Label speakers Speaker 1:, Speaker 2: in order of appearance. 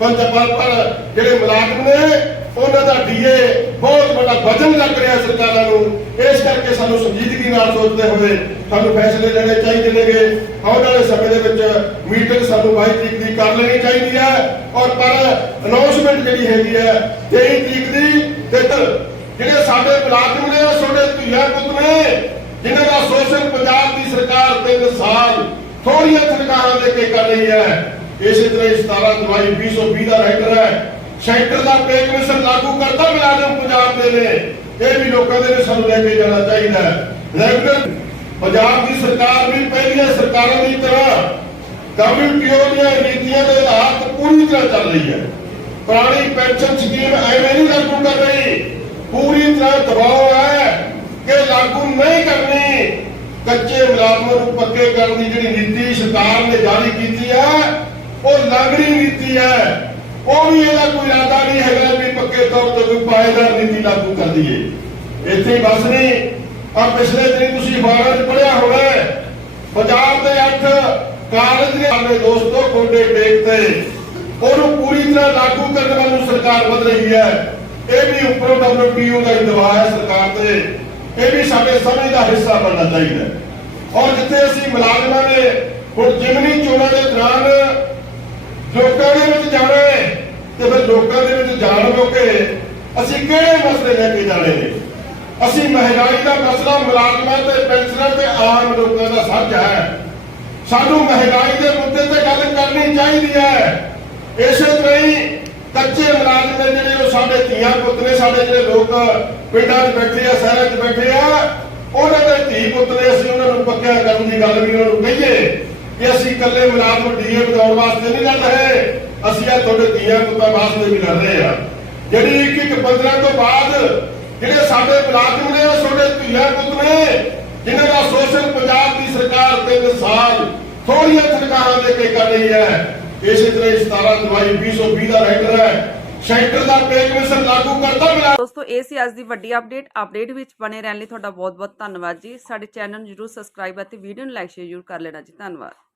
Speaker 1: ਪੰਜਪਾਲ ਪਰ ਜਿਹੜੇ ਮੁਲਾਜ਼ਮ ਨੇ, ਉਹਨਾਂ ਦਾ ਡੀਏ ਬਹੁਤ ਵੱਡਾ ਵਜਨ ਲੱਗ ਰਿਹਾ ਸਰਕਾਰਾਂ ਨੂੰ। ਇਸ ਕਰਕੇ ਸਾਨੂੰ ਸੰਜੀਦਗੀ ਨਾਲ ਸੋਚਦੇ ਹੋਏ ਸਾਨੂੰ ਫੈਸਲੇ ਲੈਣੇ ਚਾਹੀਦੇ ਨੇਗੇ। ਆਉਣ ਵਾਲੇ ਸਮੇਂ ਦੇ ਵਿੱਚ ਮੀਟਿੰਗ ਸਾਨੂੰ 22 ਤਰੀਕ ਦੀ ਕਰ ਲੈਣੀ ਚਾਹੀਦੀ ਹੈ। ਔਰ ਪਰ ਅਨਾਉਂਸਮੈਂਟ ਜਿਹੜੀ ਹੈਗੀ ਹੈ 23 ਤਰੀਕ ਦੀ, ਤੇ ਜਿਹੜੇ ਸਾਡੇ ਮੁਲਾਜ਼ਮ ਨੇ, ਉਹ ਤੁਹਾਡੇ ਧੀਆ ਪੁੱਤ ਨੇ, ਜਿਨ੍ਹਾਂ ਦਾ ਸ਼ੋਸ਼ਣ ਪੰਜਾਬ ਦੀ ਸਰਕਾਰ ਤਿੰਨ ਸਾਲ ਥੋੜੀਆਂ ਸਰਕਾਰਾਂ ਦੇ ਕੇ ਕਰ ਰਹੀ ਹੈ। ਇਸੇ ਤਰ੍ਹਾਂ ਹੀ 17 ਜੁਲਾਈ 2020 ਦਾ ਰਾਈਟਰ ਹੈ। ਸੈਂਟਰ ਦਾ ਪੇ ਕਮਿਸ਼ਨ ਲਾਗੂ ਕਰਤਾ ਮੁਲਾਜ਼ਮ ਪੰਜਾਬ ਦੇ ਨੇ ਇਹ ਵੀ ਲੋਕਾਂ ਦੇ ਨੇ ਸਾਨੂੰ ਲੈ ਕੇ ਜਾਣਾ ਚਾਹੀਦਾ ਹੈ। ਰੈਗੂਲਰ ਪੰਜਾਬ ਦੀ ਸਰਕਾਰ ਵੀ ਪਹਿਲੀਆਂ ਸਰਕਾਰਾਂ ਦੀ ਤਰ੍ਹਾਂ WTO ਦੀਆਂ ਨੀਤੀਆਂ ਦੇ ਆਧਾਰ ਤੇ ਪੂਰੀ ਤਰ੍ਹਾਂ ਚੱਲ ਰਹੀ ਹੈ। ਪੁਰਾਣੀ ਪੈਨਸ਼ਨ ਸਕੀਮ ਐਵੇਂ ਨਹੀਂ ਲਾਗੂ ਕਰ ਰਹੀ। ਪੂਰੀ ਤਰ੍ਹਾਂ ਦਬਾਅ ਹੈ ਕਿ ਲਾਗੂ ਨਹੀਂ ਕਰਨੀ। ਕੱਚੇ ਮੁਲਾਜ਼ਮਾਂ ਨੂੰ ਪੱਕੇ ਕਰਨ ਦੀ ਜਿਹੜੀ ਨੀਤੀ ਸਰਕਾਰ ਨੇ ਜਾਰੀ ਕੀਤੀ ਹੈ ਉਹ ਲਾਗਣੀ ਨੀਤੀ ਹੈ। ਉਹ ਵੀ ਇਹਦਾ ਕੋਈ ਇਰਾਦਾ ਨਹੀਂ ਹੈਗਾ ਵੀ ਪੱਕੇ ਤੌਰ ਤੇ ਕੋਈ ਪਾਏਦਾਰ ਨੀਤੀ ਲਾਗੂ ਕਰ ਦਈਏ। ਇੱਥੇ ਹੀ ਬਸ ਨਹੀਂ ਆ ਪਿਛਲੇ ਦਿਨ ਤੁਸੀਂ ਅਖਬਾਰਾਂ 'ਚ ਪੜ੍ਹਿਆ ਹੋਣਾ ਹੈ, ਦੇ ਅੱਠ ਕਾਲਜ ਨੇ ਆਪਣੇ ਦੋਸਤੋ ਕੋਡੇ ਟੇਕ ਤੇ। ਉਹਨੂੰ ਪੂਰੀ ਤਰ੍ਹਾਂ ਲਾਗੂ ਕਰਨ ਵੱਲ ਨੂੰ ਸਰਕਾਰ ਵਧ ਰਹੀ ਹੈ। ਇਹ ਵੀ ਉੱਪਰੋਂ WTO ਦਾ ਦਬਾਅ ਹੈ ਸਰਕਾਰ ਤੇ। ਇਹ ਵੀ ਸਾਡੇ ਸਮਝ ਦਾ ਹਿੱਸਾ ਬਣਨਾ ਚਾਹੀਦਾ ਔਰ ਜਿੱਥੇ ਅਸੀਂ ਮੁਲਾਜ਼ਮਾਂ ਨੇ ਹੁਣ ਜਿਮਨੀ ਚੋਣਾਂ ਦੇ ਦੌਰਾਨ ਲੋਕਾਂ ਦੇ ਵਿੱਚ ਜਾਣਾ ਹੈ ਤੇ ਫਿਰ ਲੋਕਾਂ ਦੇ ਵਿੱਚ ਜਾਣ ਲੋਕੇ ਅਸੀਂ ਕਿਹੜੇ ਮਸਲੇ ਲੈ ਕੇ ਜਾਣੇ ਨੇ? ਅਸੀਂ ਮਹਿੰਗਾਈ ਦਾ ਮਸਲਾ, ਮੁਲਾਜ਼ਮਾਂ ਤੇ ਪੈਨਸ਼ਨਰ ਤੇ ਆਮ ਲੋਕਾਂ ਦਾ ਸਾਂਝਾ ਹੈ। ਸਾਨੂੰ ਮਹਿੰਗਾਈ ਦੇ ਮੁੱਦੇ ਤੇ ਗੱਲ ਕਰਨੀ ਚਾਹੀਦੀ ਹੈ। ਇਸੇ ਤਰ੍ਹਾਂ ਹੀ ਕੱਚੇ ਮੁਲਾਜ਼ਮ ਜਿਹੜੇ ਉਹ ਸਾਡੇ ਧੀਆਂ ਪੁੱਤ ਨੇ, ਸਾਡੇ ਜਿਹੜੇ ਲੋਕ ਪਿੰਡਾਂ 'ਚ ਬੈਠੇ ਆ, ਸ਼ਹਿਰਾਂ 'ਚ ਬੈਠੇ ਆ, ਉਹਨਾਂ ਦੇ ਧੀ ਪੁੱਤ ਨੇ ਅਸੀਂ ਉਹਨਾਂ ਨੂੰ ਪੱਕਿਆ ਕਰਨ ਦੀ ਗੱਲ ਵੀ ਉਹਨਾਂ ਨੂੰ ਕਹੀਏ ਕਿ ਅਸੀਂ ਇਕੱਲੇ ਮੁਲਾਜ਼ਮ ਡੀਏ ਵਧਾਉਣ ਵਾਸਤੇ ਨਹੀਂ ਲੜ ਰਹੇ। ਅਸੀਂ ਆ ਤੁਹਾਡੇ ਧੀਆਂ ਪੁੱਤਾਂ ਵਾਸਤੇ ਵੀ ਲੜ ਰਹੇ ਆ ਜਿਹੜੀ ਇੱਕ ਇੱਕ 15 ਤੋਂ ਬਾਅਦ ਜਿਹੜੇ ਸਾਡੇ ਮੁਲਾਜ਼ਮ ਨੇ, ਉਹ ਤੁਹਾਡੇ ਧੀਆਂ ਪੁੱਤ ਨੇ, ਜਿਨ੍ਹਾਂ ਦਾ ਸ਼ੋਸ਼ਣ ਪੰਜਾਬ ਦੀ ਸਰਕਾਰ ਤਿੰਨ ਸਾਲ ਥੋੜੀਆਂ ਸਰਕਾਰਾਂ ਦੇ ਕੇ ਕਰ ਰਹੀ ਹੈ। ਇਸੇ ਤਰ੍ਹਾਂ 17 ਜੁਲਾਈ 2020 ਦਾ ਰਾਈਟਰ ਹੈ। ਸੈਂਟਰ ਦਾ ਪੇ ਕਮਿਸ਼ਨ ਲਾਗੂ ਕਰਤਾ ਮਿਲਾ
Speaker 2: ਦੋਸਤੋ, ਇਹ ਸੀ ਅੱਜ ਦੀ ਵੱਡੀ ਅਪਡੇਟ ਅਪਡੇਟ ਵਿੱਚ ਬਣੇ ਰਹਿਣ ਲਈ ਤੁਹਾਡਾ ਬਹੁਤ ਬਹੁਤ ਧੰਨਵਾਦ ਜੀ। ਸਾਡੇ ਚੈਨਲ ਨੂੰ ਜਰੂਰ ਸਬਸਕ੍ਰਾਈਬ ਅਤੇ ਵੀਡੀਓ ਨੂੰ ਲਾਈਕ ਸ਼ੇਅਰ ਜ਼ਰੂਰ ਕਰ ਲੈਣਾ ਜੀ। ਧੰਨਵਾਦ।